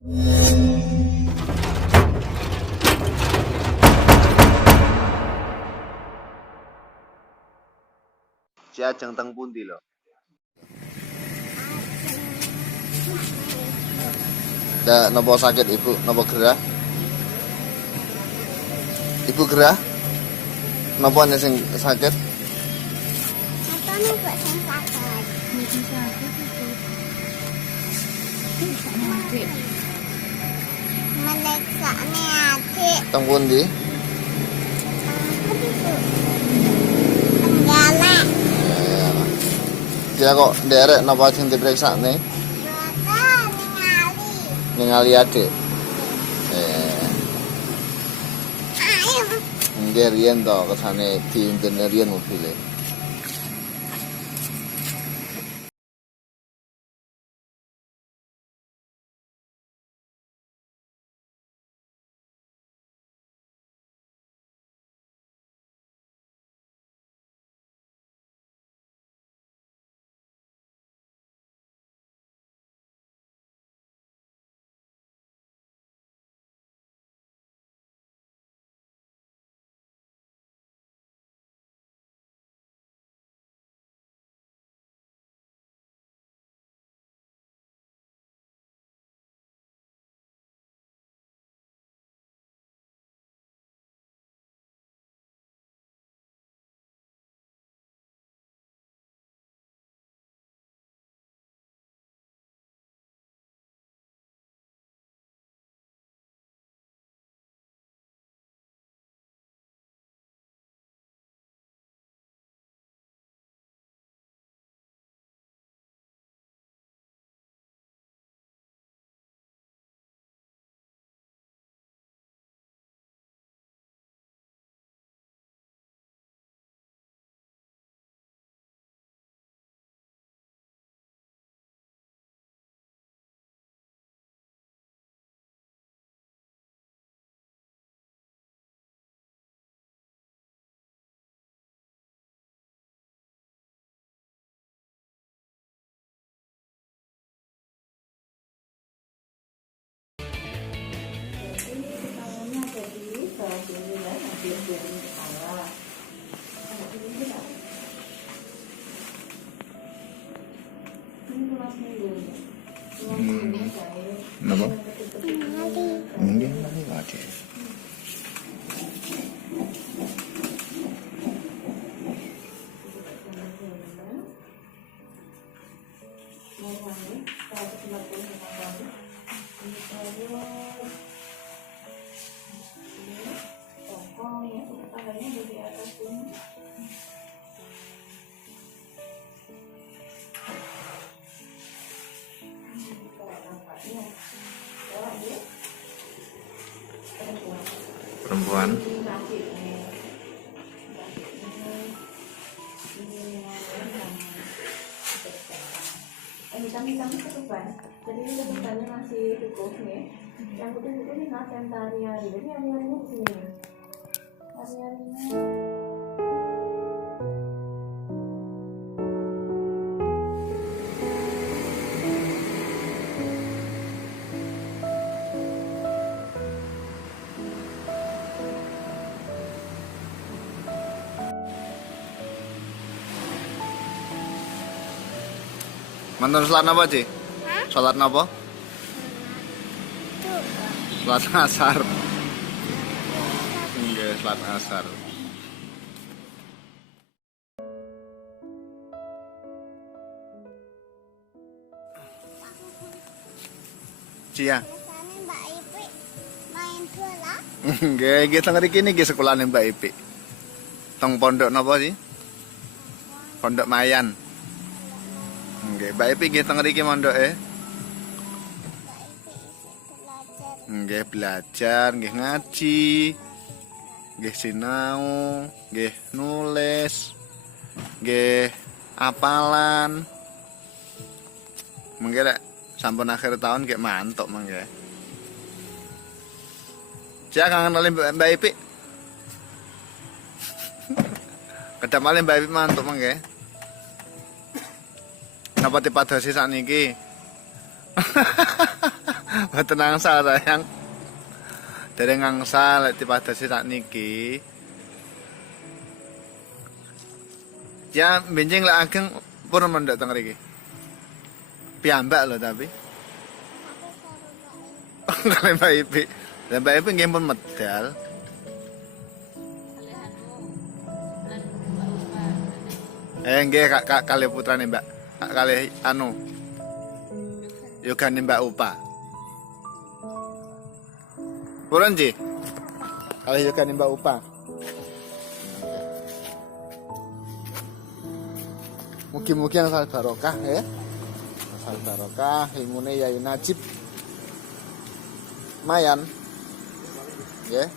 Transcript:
Si Ajeng teng pundi lho? Napa sakit Ibu? Napa gerah? Ibu gerah? Napa sing sakit? Matane kok sing sakit. Sing sakit itu. Bisa mati. Meleksane adik. Teng pundi? Tenggalek. Dia kok nderek napa sing diperiksane? Boten ningali. Ningali adik. Ayo. Nggih riyen to kesane diundene riyen mobile. Napa? Nggih, nggih, Pak. Perempuan. Hitam-hitam ketuban. Jadi ini ketubannya masih cukup nih. Yang putih-putih ini nasem tari-hari. Jadi hari-harinya di sini. Hari-harinya. Mantan salat napa, Ci? Salat napa? Salat asar. Nggih, salat asar. Cia. Biasanya Mbak Ipi main bola. Nggih, nggih teng mriki niki sekolahane Mbak Ipi. Teng pondok napa sih? Pondok Mayan. Nggih, Mbak Ipi nggih teng mriki mondoke. Mbak Ipi belajar. Nggih belajar, nggih ngaji. Nggih sinau, nggih nulis. Nggih apalan. Mengke lek sampun akhir tahun nggih mantuk mengke. Cak kangen kali Mbak Ipi. Kedap malih Mbak Ipi mantuk mengke. Napa dipadosi sakniki? Mboten angsal sayang. Dereng angsal lek dipadasi sak niki. Ya benjing lek ageng pun mendok teng mriki. Piyambak lho tapi. Aku karo Mbak Ipi. Kali Mbak Ipi. Lah Mbak Ipi nggih pun medal. Nggih kali putrane Mbak. Kali anu. Yogane Mbak Upa. Purun Ji? Kali yogane Mbak Upa. Mugi-mugi asal barokah ya. Asal barokah ilmune Yayi Najib. Mayan. Ya.